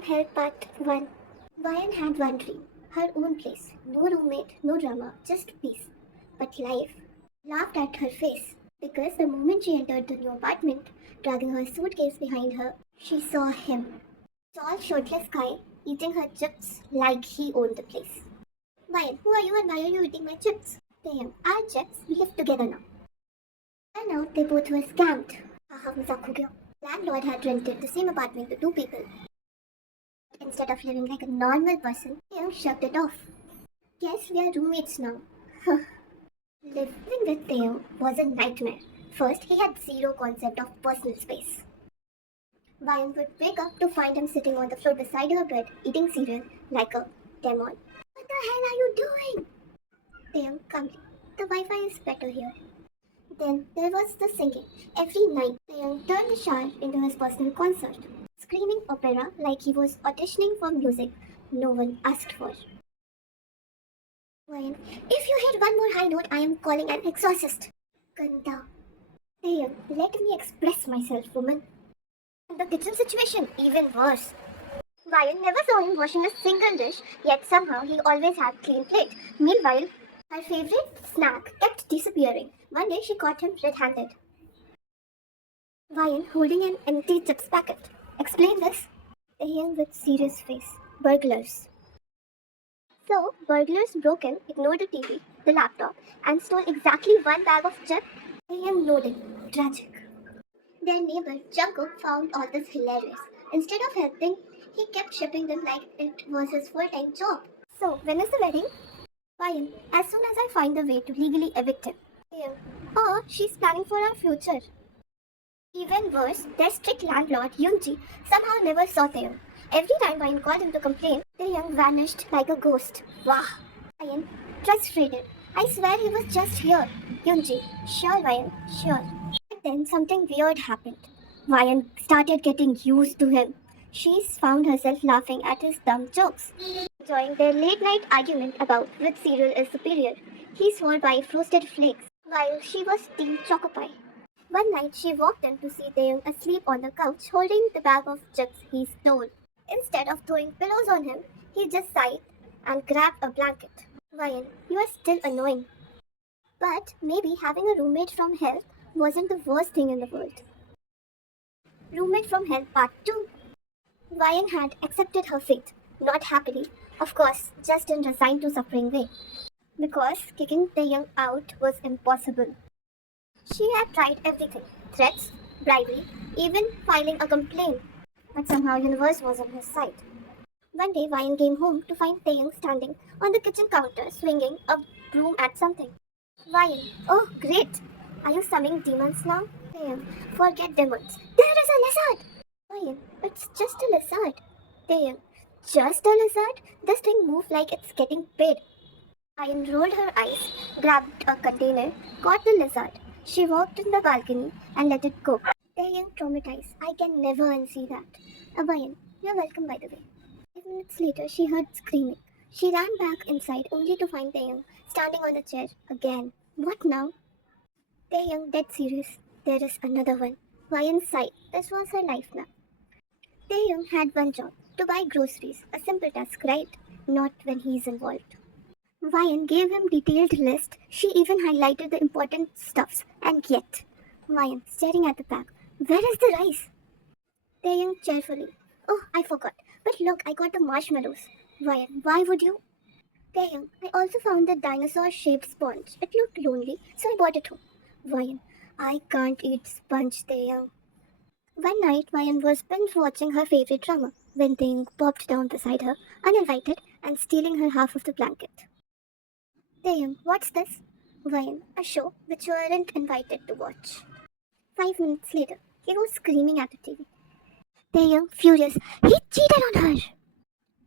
from Hell Part 1. Vian had one dream, her own place. No roommate, no drama, just peace. But life laughed at her face because the moment she entered the new apartment, dragging her suitcase behind her, she saw him. Tall, shirtless guy eating her chips like he owned the place. Vian, who are you and why are you eating my chips? Damn, our chips, we live together now. And now they both were scammed. Haha, मजाक हो गया. Landlord had rented the same apartment to two people. Instead of living like a normal person, Taeyang shrugged it off. Guess we are roommates now. Living with Taeyang was a nightmare. First, he had zero concept of personal space. Vian would wake up to find him sitting on the floor beside her bed, eating cereal like a demon. What the hell are you doing? Taeyang, calmly. The Wi-Fi is better here. Then there was the singing. Every night, Taeyang turned the shower into his personal concert, screaming opera like he was auditioning for music no one asked for. Vian, if you hit one more high note, I am calling an exorcist. Ganda. Taeyang, let me express myself, woman. The kitchen situation, even worse. Vian never saw him washing a single dish, yet somehow he always had clean plate. Meanwhile, her favorite snack kept disappearing. One day she caught him red-handed. Vian holding an empty chips packet. Explain this. Taeyang with serious face. Burglars. So, burglars broke in, ignored the TV, the laptop, and stole exactly one bag of chips. Taeyang nodded. Tragic. Their neighbor, Jungkook, found all this hilarious. Instead of helping, he kept shipping them like it was his full-time job. So, when is the wedding? Vian, as soon as I find a way to legally evict him. Taeyang, oh, she's planning for our future. Even worse, their strict landlord, Yoonji, somehow never saw Taeyang. Every time Vian called him to complain, Taeyang vanished like a ghost. Wah! Vian, frustrated. I swear he was just here. Yoonji, sure Vian, sure. But then something weird happened. Vian started getting used to him. She found herself laughing at his dumb jokes. Enjoying their late-night argument about which cereal is superior, he swore by Frosted Flakes, while she was Team Choco Pie. One night, she walked in to see Taeyang asleep on the couch, holding the bag of chips he stole. Instead of throwing pillows on him, he just sighed and grabbed a blanket. Vian, you are still annoying. But maybe having a roommate from hell wasn't the worst thing in the world. Roommate from Hell Part 2. Vian had accepted her fate, not happily, of course, just in resigned to suffering way. Because kicking Taeyang out was impossible. She had tried everything, threats, bribery, even filing a complaint. But somehow universe was on his side. One day Vian came home to find Taeyang standing on the kitchen counter swinging a broom at something. Vian, oh great! Are you summoning demons now? Taeyang, forget demons. There is a lizard! Vian, it's just a lizard. Taeyang, just a lizard? This thing moves like it's getting paid. Vian rolled her eyes, grabbed a container, caught the lizard. She walked in the balcony and let it go. Taeyang traumatized. I can never unsee that. Vian, you're welcome by the way. 5 minutes later, she heard screaming. She ran back inside only to find Taeyang standing on the chair again. What now? Taeyang dead serious. There is another one. Vian sighed. This was her life now. Taeyang had one job, to buy groceries. A simple task, right? Not when he's involved. Vian gave him detailed list. She even highlighted the important stuffs. And yet, Vian staring at the bag. Where is the rice? Taeyang cheerfully. Oh, I forgot. But look, I got the marshmallows. Vian, why would you? Taeyang, I also found the dinosaur-shaped sponge. It looked lonely, so I brought it home. Vian, I can't eat sponge, Taeyang. One night, Vian was binge watching her favorite drama when Taeyang popped down beside her, uninvited, and stealing her half of the blanket. Taeyang, what's this? Vian, a show which you weren't invited to watch. 5 minutes later, he was screaming at the TV. Taeyang, furious, he cheated on her!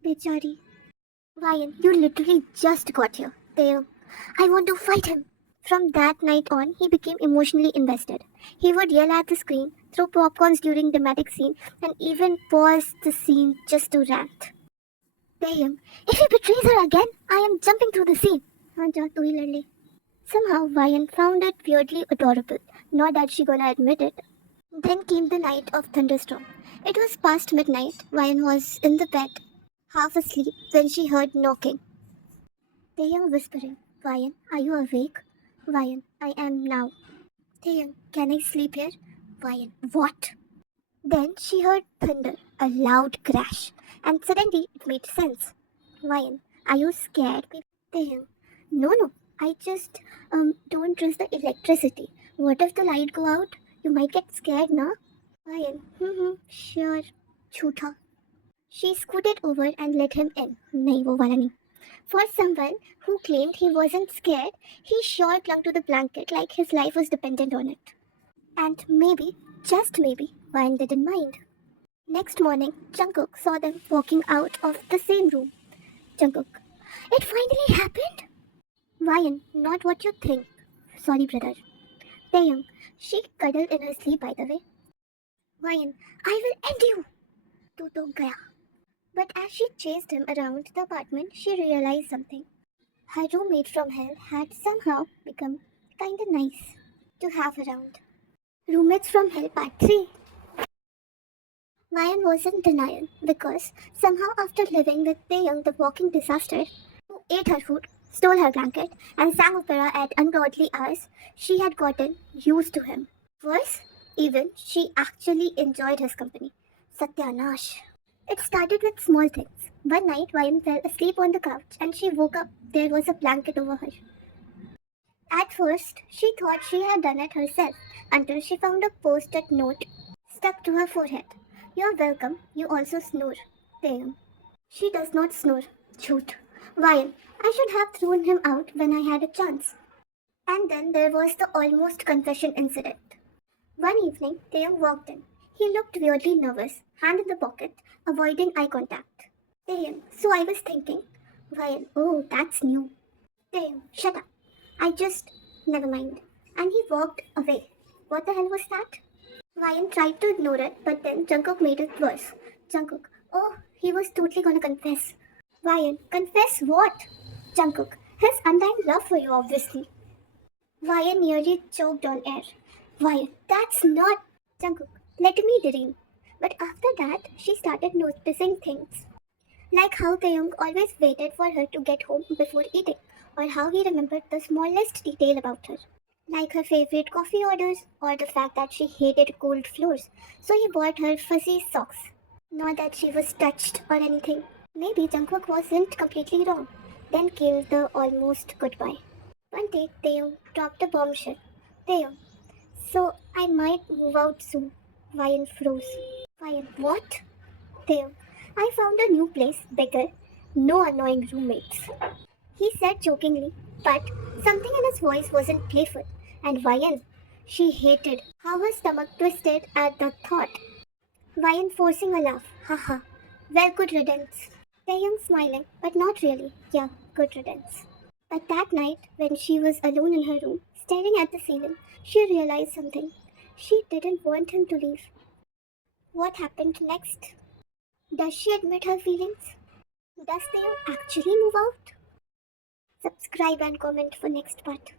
Bechari. Vian, you literally just got here. Taeyang, I want to fight him. From that night on, he became emotionally invested. He would yell at the screen, throw popcorns during dramatic scene, and even pause the scene just to rant. Taeyang, if he betrays her again, I am jumping through the scene. Somehow, Vian found it weirdly adorable. Not that she gonna admit it. Then came the night of thunderstorm. It was past midnight. Ryan was in the bed, half asleep, when she heard knocking. Taeyang whispering, Ryan, are you awake? Ryan, I am now. Taeyang, can I sleep here? Ryan, what? Then she heard thunder, a loud crash, and suddenly it made sense. Ryan, are you scared? Taeyang, no, I just don't trust the electricity. What if the light go out? You might get scared, na? Ryan, sure. Chutha. She scooted over and let him in. नहीं वो वाला नहीं. For someone who claimed he wasn't scared, he sure clung to the blanket like his life was dependent on it. And maybe, just maybe, Ryan didn't mind. Next morning, Jungkook saw them walking out of the same room. Jungkook, it finally happened? Ryan, not what you think. Sorry, brother. Taeyang, she cuddled in her sleep, by the way. Ryan, I will end you. तू तो गया. But as she chased him around the apartment, she realized something. Her roommate from hell had somehow become kinda nice to have around. Roommates from Hell Part 3. Ryan was in denial because somehow after living with Taeyang the walking disaster, who ate her food, stole her blanket, and sang opera at ungodly hours, she had gotten used to him. Worse, even she actually enjoyed his company. Satyanash. It started with small things. One night, Ryan fell asleep on the couch and she woke up. There was a blanket over her. At first, she thought she had done it herself until she found a post-it note stuck to her forehead. You're welcome. You also snore. Damn. She does not snore. Shoot. Ryan, I should have thrown him out when I had a chance. And then there was the almost confession incident. One evening, Taeyang walked in. He looked weirdly nervous, hand in the pocket, avoiding eye contact. Taeyang, so I was thinking. Ryan, oh, that's new. Taeyang, shut up. I just, never mind. And he walked away. What the hell was that? Ryan tried to ignore it, but then Jungkook made it worse. Jungkook, oh, he was totally gonna confess. Ryan, confess what? Jungkook, his undying love for you, obviously. Ryan nearly choked on air. Ryan, that's not. Jungkook, let me dream. But after that, she started noticing things. Like how Taeyong always waited for her to get home before eating, or how he remembered the smallest detail about her. Like her favorite coffee orders, or the fact that she hated cold floors, so he bought her fuzzy socks. Not that she was touched or anything. Maybe Jungkook wasn't completely wrong. Then came the almost goodbye. One day, Taeyong dropped a bombshell. Taeyong, so I might move out soon. Ryan froze. Ryan, what? Taeyong, I found a new place, bigger, no annoying roommates. He said jokingly, but something in his voice wasn't playful. And Ryan, she hated how her stomach twisted at the thought. Ryan forcing a laugh. Haha. Well, good riddance. Taeyong smiling, but not really. Yeah, good riddance. But that night, when she was alone in her room, staring at the ceiling, she realized something. She didn't want him to leave. What happened next? Does she admit her feelings? Does Taeyong actually move out? Subscribe and comment for next part.